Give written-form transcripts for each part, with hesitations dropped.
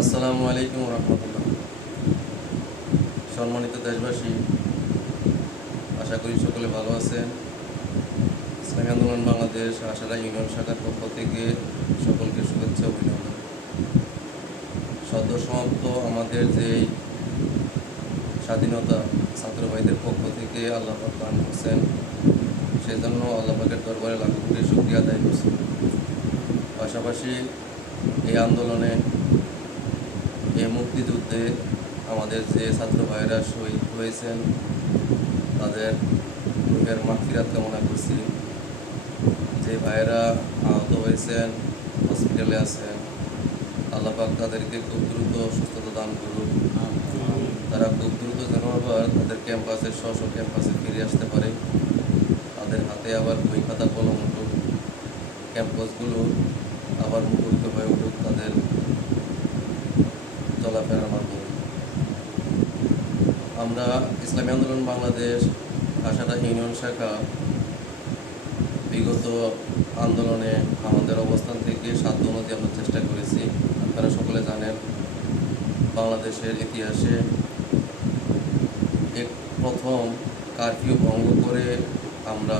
আসসালামু আলাইকুম রহমতুল্লাহ। সম্মানিত দেশবাসী, আশা করি সকলে ভালো আছেন। ইসলামী আন্দোলন বাংলাদেশ আশারা ইউনিয়ন শাখার পক্ষ থেকে সকলকে শুভেচ্ছা অভিনন্দন। সদ্য সমাপ্ত আমাদের যে স্বাধীনতা ছাত্র ভাইদের পক্ষ থেকে আল্লাহ পাক দান করছেন, সেজন্য আল্লাহ পাকের দরবারে লাখো কোটি শুকরিয়া আদায় করছি। পাশাপাশি এই আন্দোলনে, এই মুক্তিযুদ্ধে আমাদের যে ছাত্র ভাইয়েরা শহীদ হয়েছেন, তাদের রুহের মাগফিরাত কামনা করছি। যে ভাইয়েরা আহত হয়েছেন, হসপিটালে আছেন, আল্লাহ পাক তাদেরকে খুব দ্রুত সুস্থতা দান করুন। তারা খুব দ্রুত যেন আবার তাদের ক্যাম্পাসে স্ব ক্যাম্পাসে ফিরে আসতে পারে, তাদের হাতে আবার বই খাতা কলম উঠুক, ক্যাম্পাসগুলো আবার মুখরিত হয়ে উঠুক তাদের চলাফেরার মাধ্যমে। আমরা ইসলামী আন্দোলন বাংলাদেশ আশারা ইউনিয়ন শাখা বিগত আন্দোলনে আমাদের অবস্থান থেকে সাধ্য অনুযায়ী আমরা চেষ্টা করেছি। আপনারা সকলে জানেন, বাংলাদেশের ইতিহাসে প্রথম কারফিউ ভঙ্গ করে আমরা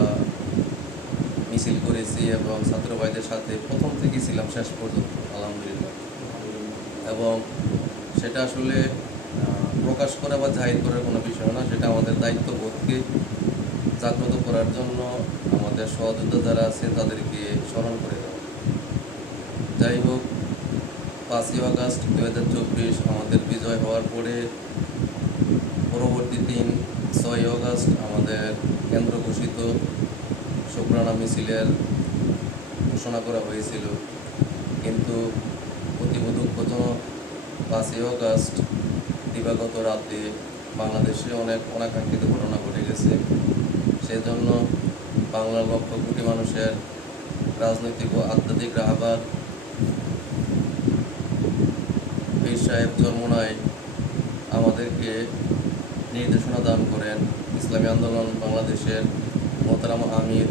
মিছিল করেছি এবং ছাত্র ভাইদের সাথে প্রথম থেকেই ছিলাম শেষ পর্যন্ত, আলহামদুলিল্লাহ। এবং সেটা আসলে প্রকাশ করা বা জাহির করার কোনো বিষয় না, সেটা আমাদের দায়িত্ববোধকে জাগ্রত করার জন্য আমাদের সহযোদ্ধা যারা আছে তাদেরকে স্মরণ করে দেওয়া। যাই হোক, 5ই আগস্ট 2024 আমাদের বিজয় হওয়ার পরে পরবর্তী দিন 6ই আগস্ট আমাদের কেন্দ্র ঘোষিত শুকরানা মিছিলের ঘোষণা করা হয়েছিল। কিন্তু অতীব দুঃখজনক 5ই আগস্ট দিবাগত রাতে বাংলাদেশে অনেক অনাকাঙ্ক্ষিত ঘটনা ঘটে গেছে। সেজন্য বাংলার লক্ষ কোটি মানুষের রাজনৈতিক ও আধ্যাত্মিক রাহবার পীর সাহেব চরমোনাই আমাদেরকে নির্দেশনা দান করেন। ইসলামী আন্দোলন বাংলাদেশের মোহতারাম আমির,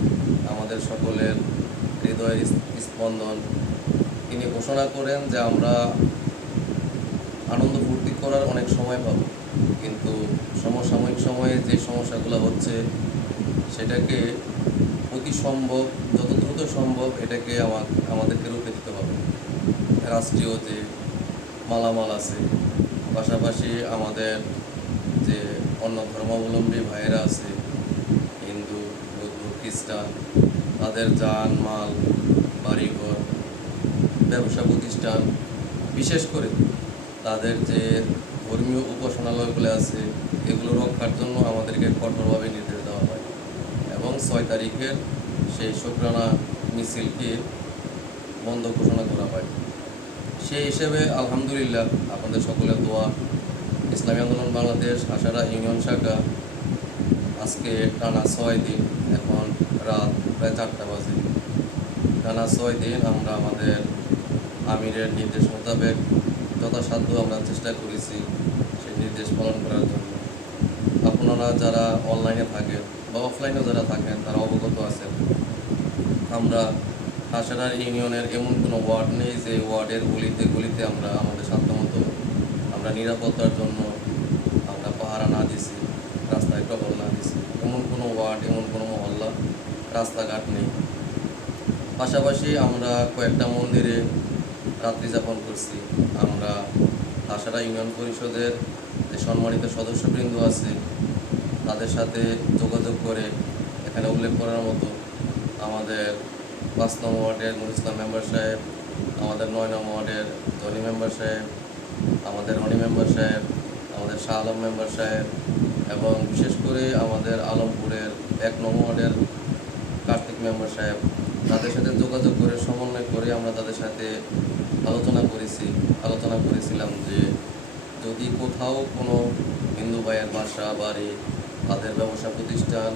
আমাদের সকলের হৃদয়ের স্পন্দন, তিনি ঘোষণা করেন যে আমরা আনন্দ ফুর্তি করার অনেক সময় পাব, কিন্তু সমসাময়িক সময়ে যে সমস্যাগুলো হচ্ছে সেটাকে অতি সম্ভব, যত দ্রুত সম্ভব এটাকে আমাদেরকে রুখে দিতে হবে। রাষ্ট্রীয় যে মালামাল আছে, পাশাপাশি আমাদের যে অন্য ধর্মাবলম্বী ভাইয়েরা আছে, হিন্দু, বৌদ্ধ, খ্রিস্টান, তাদের যান মাল, বাড়িঘর, ব্যবসা প্রতিষ্ঠান, বিশেষ করে তাদের যে ধর্মীয় উপাসনালয়গুলো আছে, এগুলো রক্ষার জন্য আমাদেরকে কঠোরভাবে নির্দেশ দেওয়া হয় এবং 6 তারিখের সেই শুকরানা মিছিলকে বন্ধ ঘোষণা করা হয়। সেই হিসেবে আলহামদুলিল্লাহ আপনাদের সকলের দোয়া, ইসলামী আন্দোলন বাংলাদেশ আশারা ইউনিয়ন শাখা আজকে টানা 6 দিন, এখন রাত প্রায় 4টা বাজে, টানা 6 দিন আমরা আমাদের আমিরের নির্দেশ মোতাবেক যথাসাধ্য আমরা চেষ্টা করেছি সেই নির্দেশ পালন করার জন্য। আপনারা যারা অনলাইনে থাকেন বা অফলাইনে যারা থাকেন তারা অবগত আছেন, আমরা আশারার ইউনিয়নের এমন কোনো ওয়ার্ড নেই যে ওয়ার্ডের গলিতে গলিতে আমরা আমাদের সাধ্যমতো আমরা নিরাপত্তার জন্য আমরা পাহারা না দিছি, রাস্তায় টহল না দিছি। এমন কোনো ওয়ার্ড, এমন কোনো মহল্লা, রাস্তাঘাট নেই। পাশাপাশি আমরা কয়েকটা মন্দিরে রাত্রি যাপন করছি। আমরা আশারা ইউনিয়ন পরিষদের যে সম্মানিত সদস্যবৃন্দ আছে তাদের সাথে যোগাযোগ করে, এখানে উল্লেখ করার মতো আমাদের 5 নং ওয়ার্ডের নুর ইসলাম মেম্বার সাহেব, আমাদের 9 নং ওয়ার্ডের জনি মেম্বার সাহেব, আমাদের রনি মেম্বার সাহেব, আমাদের শাহ আলম মেম্বার সাহেব এবং বিশেষ করে আমাদের আলমপুরের 1 নং ওয়ার্ডের কার্তিক মেম্বার সাহেব, তাদের সাথে যোগাযোগ করে সমন্বয় করে আমরা তাদের সাথে আলোচনা করেছিলাম যে যদি কোথাও কোনো হিন্দু ভাইয়ের বাসা, বাড়ি, তাদের ব্যবসা প্রতিষ্ঠান,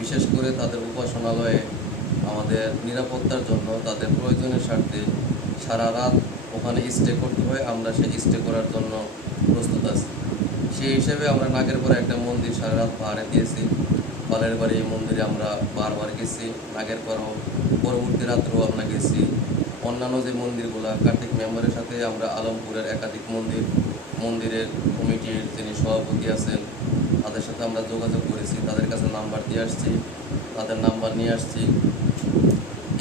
বিশেষ করে তাদের উপাসনালয়ে আমাদের নিরাপত্তার জন্য তাদের প্রয়োজনের স্বার্থে সারা রাত ওখানে স্টে করতে হয়, আমরা সেই স্টে করার জন্য প্রস্তুত আছি। সেই হিসেবে আমরা নাগের পরে একটা মন্দির সারা রাত পাহাড়ে দিয়েছি। পালের বাড়ি এই মন্দিরে আমরা বারবার গেছি, নাগের পরও পরবর্তী রাত্রেও আমরা গেছি। অন্যান্য যে মন্দিরগুলো কার্তিক মেম্বারের সাথে আমরা আলমপুরের একাধিক মন্দিরের কমিটির যিনি সভাপতি আছেন তাদের সাথে আমরা যোগাযোগ করেছি, তাদের কাছে নাম্বার দিয়ে আসছি, তাদের নাম্বার নিয়ে আসছি।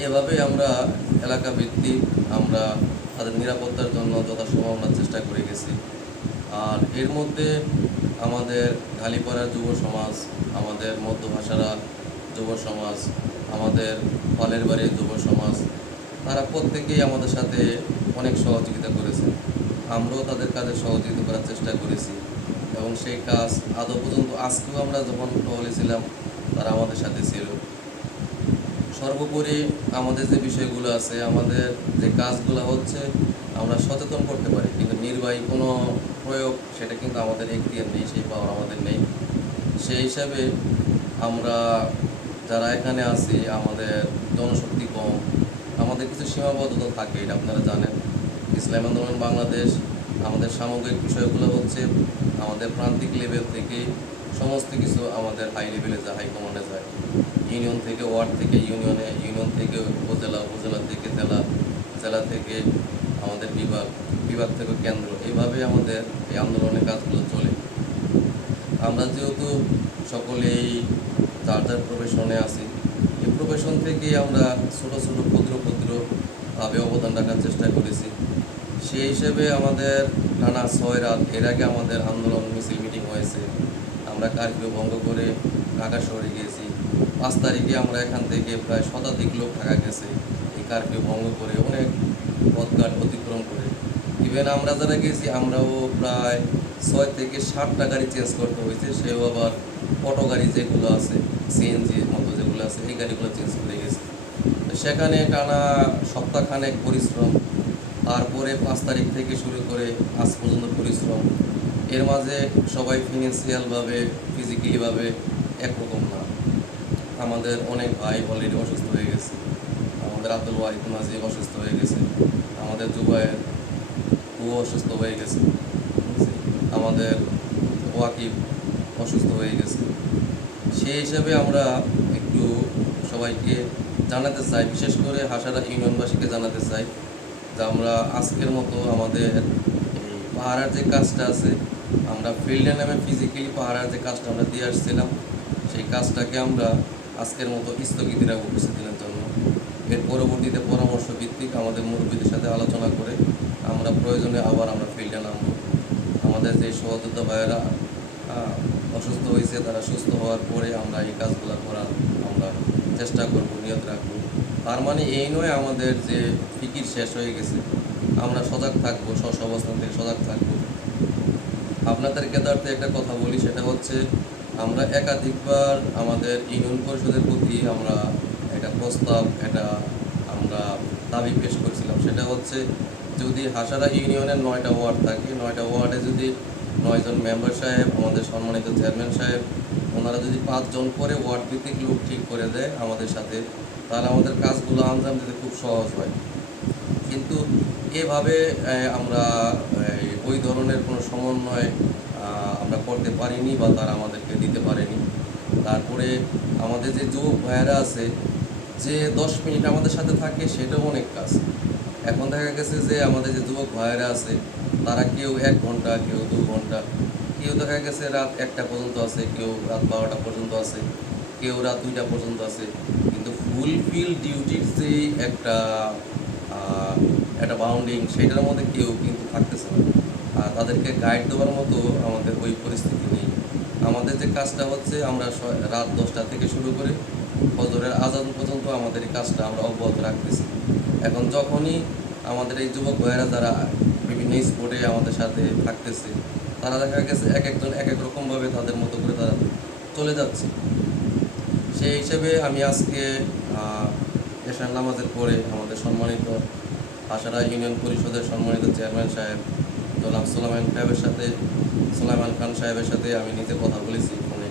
এভাবে আমরা এলাকা ভিত্তিক আমরা তাদের নিরাপত্তার জন্য যথাসম্ভব আমরা চেষ্টা করে গেছি। আর এর মধ্যে আমাদের ঢালিপাড়ার যুব সমাজ, আমাদের মধ্যভাষারা যুব সমাজ, আমাদের পালের বাড়ির যুব সমাজ, তারা প্রত্যেকেই আমাদের সাথে অনেক সহযোগিতা করেছে। আমরাও তাদের কাজে সহযোগিতা করার চেষ্টা করেছি এবং সেই কাজ আদৌ পর্যন্ত আজকেও আমরা যখন টহলে ছিলাম তারা আমাদের সাথে ছিল। সর্বোপরি আমাদের যে বিষয়গুলো আছে, আমাদের যে কাজগুলো হচ্ছে আমরা সচেতন করতে পারি, কিন্তু নির্বাহী কোনো প্রয়োগ সেটা কিন্তু আমাদের এখতিয়ার নেই, সেই পাওয়ার আমাদের নেই। সেই হিসাবে আমরা যারা এখানে আছি আমাদের জনশক্তি কম, আমাদের কিছু সীমাবদ্ধতা থাকে, এটা আপনারা জানেন। ইসলাম আন্দোলন বাংলাদেশ আমাদের সামগ্রিক বিষয়গুলো হচ্ছে আমাদের প্রান্তিক লেভেল থেকে সমস্ত কিছু আমাদের হাই লেভেলে যায়, হাইকমান্ডে যায়। ইউনিয়ন থেকে ওয়ার্ড থেকে ইউনিয়নে, ইউনিয়ন থেকে উপজেলা, উপজেলা থেকে জেলা, জেলা থেকে আমাদের বিভাগ, বিভাগ থেকে কেন্দ্র, এইভাবে আমাদের এই আন্দোলনের কাজগুলো চলে। আমরা যেহেতু সকলেই যার যার প্রফেশনে আছি, এই প্রফেশন থেকে আমরা ছোটো ছোটো ক্ষুদ্রভাবে অবদান রাখার চেষ্টা করেছি। সেই হিসেবে আমাদের টানা 6 রাত এর আগে আমাদের আন্দোলন মিছিল মিটিং হয়েছে। আমরা কারফিউ ভঙ্গ করে ঢাকা শহরে গিয়েছি। 5 তারিখে আমরা এখান থেকে প্রায় শতাধিক লোক ঢাকা গেছে এই কারফিউ ভঙ্গ করে, অনেক পথঘাট অতিক্রম করে। ইভেন আমরা যারা গেছি আমরাও প্রায় 6 থেকে 7টা গাড়ি চেঞ্জ করতে হয়েছে। সেও আবার অটো গাড়ি যেগুলো আছে, সিএনজির মতো যেগুলো আছে, এই গাড়িগুলো চেঞ্জ করে গেছে। সেখানে টানা সপ্তাহখানেক পরিশ্রম, তারপরে 5 তারিখ থেকে শুরু করে আজ পর্যন্ত পরিশ্রম। এর মাঝে সবাই ফিনান্সিয়ালভাবে, ফিজিক্যালিভাবে একরকম না। আমাদের অনেক ভাই অলরেডি অসুস্থ হয়ে গেছে। আমাদের আব্দুল ওয়াহিদ নাজিব অসুস্থ হয়ে গেছে, আমাদের জুবায়ের ও অসুস্থ হয়ে গেছে, আমাদের ওয়াকিব অসুস্থ হয়ে গেছে। সেই হিসাবে আমরা একটু সবাইকে জানাতে চাই, বিশেষ করে হাসারা ইউনিয়নবাসীকে জানাতে চাই যে আমরা আজকের মতো আমাদের এই পাহারার যে কাজটা আছে, আমরা ফিল্ডে নেমে ফিজিক্যালি পাহারার যে কাজটা আমরা দিয়ে আসছিলাম, সেই কাজটাকে আমরা আজকের মতো স্থগিত রাখবো কিছুদিনের জন্য। এর পরবর্তীতে পরামর্শ ভিত্তিক আমাদের মুরব্বীদের সাথে আলোচনা করে আমরা প্রয়োজনে আবার আমরা ফিল্ডে নামবো। আমাদের যে সহযোদ্ধা ভাইয়েরা অসুস্থ হয়েছে, তারা সুস্থ হওয়ার পরে আমরা এই কাজগুলো করার আমরা চেষ্টা করব, নিয়ত রাখবো। তার মানে এই নয় আমাদের যে ফিকির শেষ হয়ে গেছে, আমরা সজাগ থাকবো, অবস্থান থেকে সজাগ থাকবো। আপনাদের জ্ঞাতার্থে একটা কথা বলি, সেটা হচ্ছে আমরা একাধিকবার আমাদের ইউনিয়ন পরিষদের প্রতি আমরা একটা প্রস্তাব, আমরা দাবি পেশ করেছিলাম। সেটা হচ্ছে যদি হাসারা ইউনিয়নের 9টা ওয়ার্ড থাকে, 9টা ওয়ার্ডে যদি 9 জন মেম্বার সাহেব, আমাদের সম্মানিত চেয়ারম্যান সাহেব, ওনারা যদি 5 জন করে ওয়ার্ড ভিত্তিক লোক ঠিক করে দেয় আমাদের সাথে, তাহলে আমাদের কাজগুলো আঞ্জাম দিতে খুব সহজ হয়। কিন্তু এভাবে আমরা ওই ধরনের কোনো সমন্বয় আমরা করতে পারিনি বা তারা আমাদেরকে দিতে পারেনি। তারপরে আমাদের যে যুবক ভাইয়েরা আছে, যে 10 মিনিট আমাদের সাথে থাকে সেটাও অনেক কাজ। এখন দেখা গেছে যে আমাদের যে যুবক ভাইয়েরা আছে তারা কেউ 1 ঘন্টা, কেউ 2 ঘন্টা, কেউ দেখা গেছে রাত 1টা পর্যন্ত আছে, কেউ রাত 12টা পর্যন্ত আছে, কেউ রাত 2টা পর্যন্ত আছে। কিন্তু ফুলফিল ডিউটির যে একটা বাউন্ডিং, সেটার মধ্যে কেউ কিন্তু থাকতেছে না। তাদেরকে গাইড দেওয়ার মতো আমাদের ওই পরিস্থিতি নেই। আমাদের যে কাজটা হচ্ছে আমরা রাত 10টা থেকে শুরু করে ফজরের আজান পর্যন্ত আমাদের এই কাজটা আমরা অব্যাহত রাখতেছি। এখন যখনই আমাদের এই যুবক ভাইয়েরা যারা বিভিন্ন স্পোর্টে আমাদের সাথে থাকতেছে, তারা দেখা গেছে এক একজন এক এক রকমভাবে তাদের মতো করে তারা চলে যাচ্ছে। সেই হিসেবে আমি আজকে এশার নামাজের পরে আমাদের সম্মানিত হাসারা ইউনিয়ন পরিষদের সম্মানিত চেয়ারম্যান সাহেব জনাব সুলাইমান খান সাহেবের সাথে আমি নিজে কথা বলেছি ফোনে।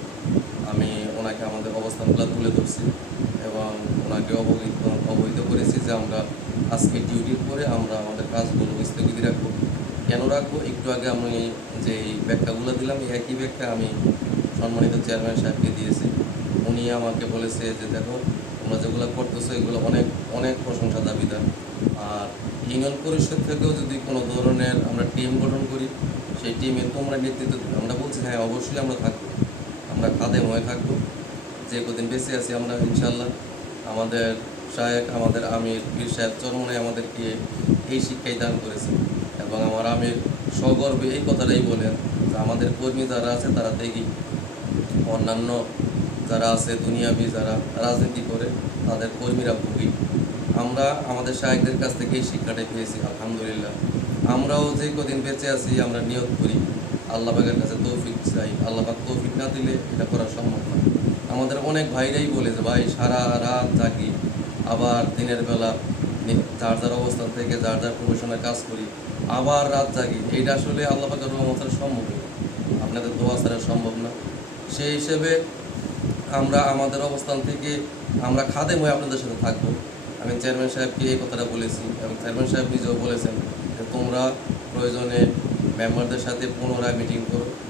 আমি ওনাকে আমাদের অবস্থানগুলো তুলে ধরছি এবং ওনাকে অবহিত করেছি যে আমরা আজকে ডিউটির পরে আমরা আমাদের কাজগুলো স্থগিত রাখবো। কেন রাখবো, একটু আগে আমি যেই ব্যাখ্যাগুলো দিলাম, এই একই ব্যাখ্যা আমি সম্মানিত চেয়ারম্যান সাহেবকে দিয়েছি। উনি আমাকে বলেছে যে দেখো তোমরা যেগুলো করতেছো এগুলো অনেক অনেক প্রশংসা দাবিদার। আর ইউনিয়ন পরিষদ থেকেও যদি কোনো ধরনের আমরা টিম গঠন করি, সেই টিমে তোমরা নেতৃত্ব দেবে। আমরা বলছি হ্যাঁ অবশ্যই আমরা থাকবো, আমরা খাদেম হয়ে থাকবো। যে কদিন বেঁচে আছি আমরা ইনশাল্লাহ, আমাদের শায়েখ, আমাদের আমির পীর সাহেব চরমনে আমাদেরকে এই শিক্ষাই দান করেছে। এবং আমার আমির সগর্বে এই কথাটাই বলেন যে আমাদের কর্মী যারা আছে তারা দেখি অন্যান্য যারা আছে দুনিয়াবি যারা রাজনীতি করে তাদের কর্মীরা ভুগি। আমরা আমাদের শায়েখদের কাছ থেকে এই শিক্ষাটাই পেয়েছি আলহামদুলিল্লাহ। আমরাও যে কদিন বেঁচে আছি আমরা নিয়ত করি আল্লাহ পাকের কাছে তৌফিক চাই, আল্লাহ পাক তৌফিক না দিলে এটা করা সম্ভব না। আমাদের অনেক ভাইরাই বলে যে ভাই সারা রাত জাগি, আবার দিনের বেলা যার যার অবস্থান থেকে যার যার প্রফেশনে কাজ করি, আবার রাত জাগি। এইটা আসলে আল্লাহ পাকের রহমত ছাড়া সম্ভব না, আপনাদের দোয়া ছাড়া সম্ভব না। সেই হিসেবে আমরা আমাদের অবস্থান থেকে আমরা খাদেম হয়ে আপনাদের সাথে থাকবো। আমি চেয়ারম্যান সাহেবকে এই কথাটা বলেছি এবং চেয়ারম্যান সাহেব নিজেও বলেছেন যে তোমরা প্রয়োজনে মেম্বারদের সাথে পুনরায়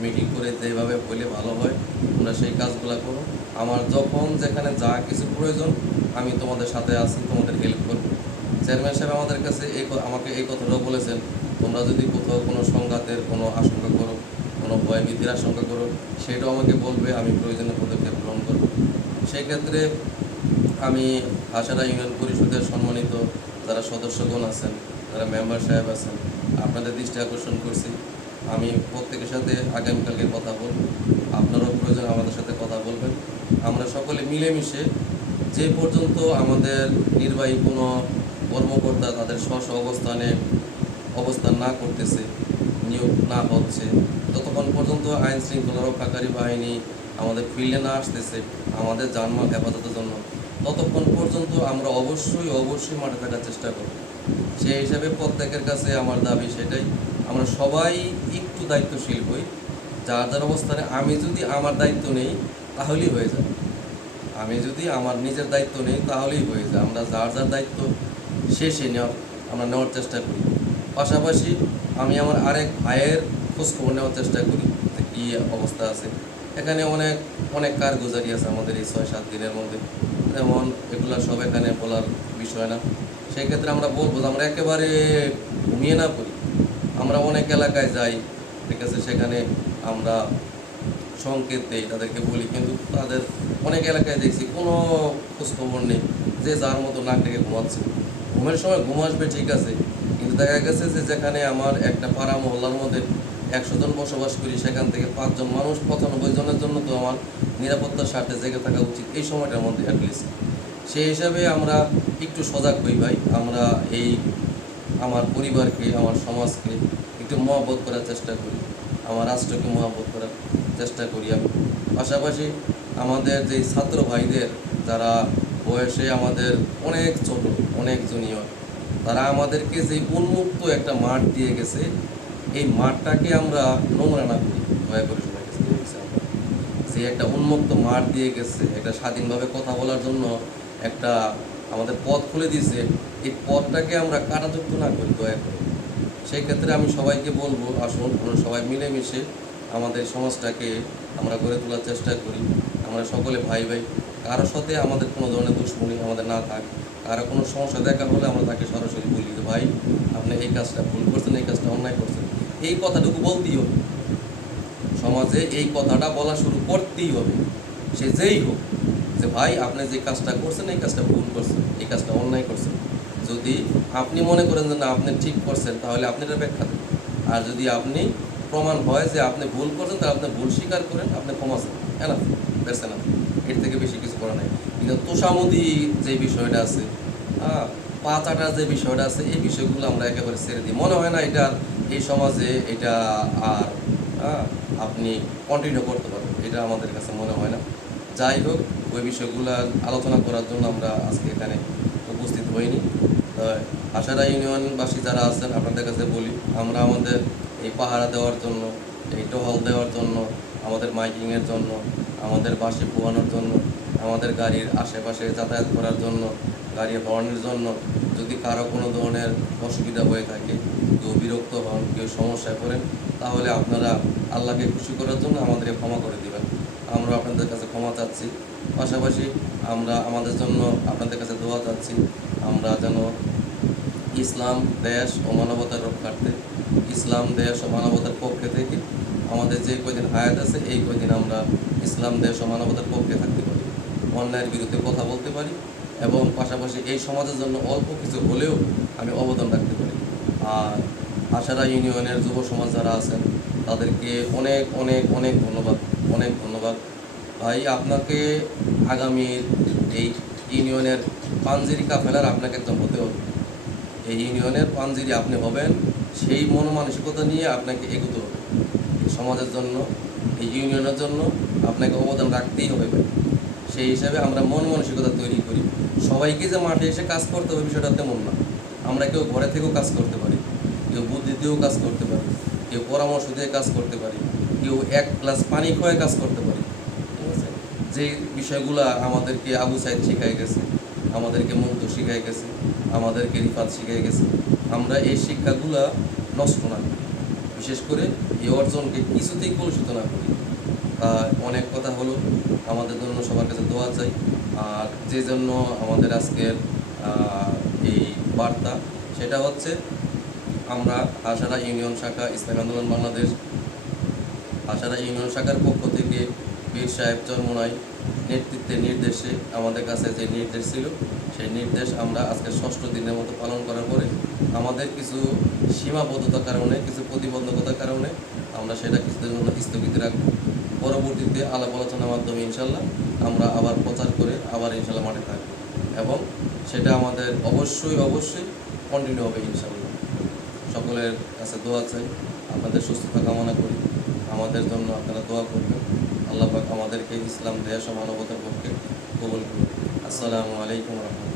মিটিং করে যেভাবে হইলে ভালো হয় তোমরা সেই কাজগুলো করো। আমার যখন যেখানে যা কিছু প্রয়োজন আমি তোমাদের সাথে আছি, তোমাদের হেল্প করবো। চেয়ারম্যান সাহেব আমাদের কাছে আমাকে এই কথাটাও বলেছেন, তোমরা যদি কোথাও কোনো সংঘাতের কোনো আশঙ্কা করো, কোনো ভয়ভীতির আশঙ্কা করো, সেটাও আমাকে বলবে, আমি প্রয়োজনীয় পদক্ষেপ গ্রহণ করব। সেই ক্ষেত্রে আমি হাসারা ইউনিয়ন পরিষদের সম্মানিত যারা সদস্যগণ আছেন, যারা মেম্বার সাহেব আছেন, আপনাদের দৃষ্টি আকর্ষণ করছি, আমি প্রত্যেকের সাথে আগামীকালকে কথা বলব। আপনারাও প্রয়োজন আমাদের সাথে কথা বলবেন। আমরা সকলে মিলেমিশে যে পর্যন্ত আমাদের নির্বাহী কোনো কর্মকর্তা তাদের স্ব অবস্থান না করতেছে, নিয়োগ না হচ্ছে, ততক্ষণ পর্যন্ত আইন শৃঙ্খলা রক্ষাকারী বাহিনী আমাদের ফিল্ডে না আসতেছে আমাদের জানমাল হেফাজতের জন্য, ততক্ষণ পর্যন্ত আমরা অবশ্যই মাঠে থাকার চেষ্টা করব। সেই হিসাবে প্রত্যেকের কাছে আমার দাবি সেটাই, আমরা সবাই একটু দায়িত্বশীল হই। যার যার অবস্থানে আমি যদি আমার দায়িত্ব নেই তাহলেই হয়ে যায়, আমি যদি আমার নিজের দায়িত্ব নেই তাহলেই হয়ে যায়। আমরা যার যার দায়িত্ব শেষে আমরা নেওয়ার চেষ্টা করি। পাশাপাশি আমি আমার আরেক ভাইয়ের খোঁজখবর নেওয়ার চেষ্টা করি যে কী অবস্থা আছে। এখানে অনেক অনেক কারগুজারি আছে আমাদের এই 6-7 দিনের মধ্যে, যেমন এগুলো সব এখানে বলার বিষয় না। সেই ক্ষেত্রে আমরা বলবো যে আমরা একেবারে ঘুমিয়ে না পড়ি, আমরা অনেক এলাকায় যাই, ঠিক আছে, সেখানে আমরা সংকেত দেই, তাদেরকে বলি, কিন্তু তাদের অনেক এলাকায় দেখছি কোনো খোঁজখবর নেই, যে যার মতো নাক ডেকে ঘুমাচ্ছে। ঘুমের সময় ঘুম আসবে ঠিক আছে, কিন্তু দেখা গেছে যে যেখানে আমার একটা পাড়া মহল্লার মধ্যে 100 জন বসবাস করি, সেখান থেকে 5 জন মানুষ 95 জনের জন্য তো আমার নিরাপত্তার স্বার্থে জেগে থাকা উচিত এই সময়টার মধ্যে অ্যাটলিস্ট। সেই হিসাবে আমরা একটু সজাগ হই ভাই, আমরা এই আমার পরিবারকে, আমার সমাজকে একটু মহব্বত করার চেষ্টা করি, আমার রাষ্ট্রকে মহব্বত করার চেষ্টা করি আমি। পাশাপাশি আমাদের যে ছাত্র ভাইদের যারা বয়সে আমাদের অনেক ছোট, অনেক জুনিয়র, তারা আমাদেরকে যে উন্মুক্ত একটা মাঠ দিয়ে গেছে, এই মাঠটাকে আমরা নোংরা না করি দয়া করে সবাই কাছে বলছি আমরা। যে একটা উন্মুক্ত মাঠ দিয়ে গেছে, একটা স্বাধীনভাবে কথা বলার জন্য একটা আমাদের পথ খুলে দিয়েছে, এই পথটাকে আমরা কাটাযুক্ত না করি দয়া করে। সেই ক্ষেত্রে আমি সবাইকে বলবো, আসুন আমরা সবাই মিলেমিশে আমাদের সমাজটাকে আমরা গড়ে তোলার চেষ্টা করি। আমরা সকলে ভাই ভাই, কারোর সাথে আমাদের কোনো ধরনের দুশ্মনী আমাদের না থাক। কারো কোনো সমস্যা দেখা হলে আমরা তাকে সরাসরি বলি যে ভাই আপনি এই কাজটা ভুল করছেন, এই কাজটা অন্যায় করছেন, এই কথাটুকু বলতেই হবে। সমাজে এই কথাটা বলা শুরু করতেই হবে, সে যেই হোক, যে ভাই আপনি যে কাজটা করছেন এই কাজটা ভুল করছেন, এই কাজটা অন্যায় করছেন। যদি আপনি মনে করেন যে না আপনি ঠিক করছেন, তাহলে আপনি এটা ব্যাখ্যা দেন। আর যদি আপনি প্রমাণ হয় যে আপনি ভুল করছেন, তাহলে আপনি ভুল স্বীকার করেন, আপনি ক্ষমা চান, এনাফ, দ্যাটস এনাফ। এর থেকে বেশি কিছু করা নাই। কিন্তু তোষামোদি যে বিষয়টা আছে, পা চাটার যে বিষয়টা আছে, এই বিষয়গুলো আমরা একেবারে ছেড়ে দিই। মনে হয় না এটা এই সমাজে এটা আর আপনি কন্টিনিউ করতে পারবেন, এটা আমাদের কাছে মনে হয় না। যাই হোক, ওই বিষয়গুলো আলোচনা করার জন্য আমরা আজকে এখানে উপস্থিত হইনি। হাসারা ইউনিয়নবাসী যারা আছেন আপনাদের কাছে বলি, আমরা আমাদের এই পাহারা দেওয়ার জন্য, এই টহল দেওয়ার জন্য, আমাদের মাইকিংয়ের জন্য, আমাদের বাসে পোয়ানোর জন্য, আমাদের গাড়ির আশেপাশে যাতায়াত করার জন্য, গাড়ি হর্নের জন্য যদি কারো কোনো ধরনের অসুবিধা হয়ে থাকে, কেউ বিরক্ত হন, কেউ সমস্যায় পড়েন, তাহলে আপনারা আল্লাহকে খুশি করার জন্য আমাদেরকে ক্ষমা করে দেবেন। আমরা আপনাদের কাছে ক্ষমা চাচ্ছি। পাশাপাশি আমরা আমাদের জন্য আপনাদের কাছে দোয়া চাচ্ছি, আমরা যেন ইসলাম দেশ ও মানবতার রক্ষার্থে, ইসলাম দেশ ও মানবতার পক্ষে থেকে আমাদের যে কয়দিন হায়াত আছে এই কয়দিন আমরা ইসলাম দেশ ও মানবতার পক্ষে থাকতে পারি, অন্যায়ের বিরুদ্ধে কথা বলতে পারি এবং পাশাপাশি এই সমাজের জন্য অল্প কিছু হলেও আমি অবদান রাখতে পারি। আর আশারা ইউনিয়নের যুব সমাজ যারা আছেন তাদেরকে অনেক অনেক অনেক ধন্যবাদ, অনেক ধন্যবাদ ভাই। আপনাকে আগামীর এই ইউনিয়নের পাঞ্জিরি কাফেলার আপনাকে একজন হতে হবে। এই ইউনিয়নের পাঞ্জিরি আপনি হবেন, সেই মন মানসিকতা নিয়ে আপনাকে এগোতে হবে। এই সমাজের জন্য, এই ইউনিয়নের জন্য আপনাকে অবদান রাখতেই হবে ভাই। সেই হিসাবে আমরা মন মানসিকতা তৈরি করি। সবাইকে যে মাঠে এসে কাজ করতে হবে বিষয়টা তেমন না। আমরা কেউ ঘরে থেকেও কাজ করতে পারি, কেউ বুদ্ধি দিয়েও কাজ করতে পারি, কেউ পরামর্শ দিয়ে কাজ করতে পারি, কেউ এক গ্লাস পানি খোয়ে কাজ করতে পারি। ঠিক আছে, যে বিষয়গুলো আমাদেরকে আবু সাইদ শিখাই গেছে, আমাদেরকে মুগ্ধ শিখাই গেছে, আমাদেরকে রিফাত শিখাই গেছে, আমরা এই শিক্ষাগুলা নষ্ট না করি, বিশেষ করে এই অর্জনকে কিছুতেই কলুষিত না করি। অনেক কথা হলো, আমাদের জন্য সবার কাছে দোয়া চাই। আর যে জন্য আমাদের আজকের এই বার্তা, সেটা হচ্ছে আমরা আশারা ইউনিয়ন শাখা ইসলামী আন্দোলন বাংলাদেশ আশারা ইউনিয়ন শাখার পক্ষ থেকে পীর সাহেব চরমোনাই নেতৃত্বে নির্দেশে আমাদের কাছে যে নির্দেশ ছিল, সেই নির্দেশ আমরা আজকে 6ষ্ঠ দিনের মতো পালন করার পরে আমাদের কিছু সীমাবদ্ধতার কারণে, কিছু প্রতিবন্ধকতার কারণে আমরা সেটা কিছুদিন জন্য স্থগিত রাখবো। পরবর্তীতে আলাপ আলোচনার মাধ্যমে ইনশাল্লাহ আমরা আবার প্রচার করে আবার ইনশাল্লাহ মাঠে থাকবো এবং সেটা আমাদের অবশ্যই অবশ্যই কন্টিনিউ হবে ইনশাল্লাহ। সকলের কাছে দোয়া চাই, আপনাদের সুস্থতা কামনা করি, আমাদের জন্য আপনারা দোয়া করবেন। আল্লাহ পাক আমাদেরকে ইসলাম দেশ ও মানবতার পক্ষে কবুল করুন। আসসালামু আলাইকুম রহমতুল্লাহ।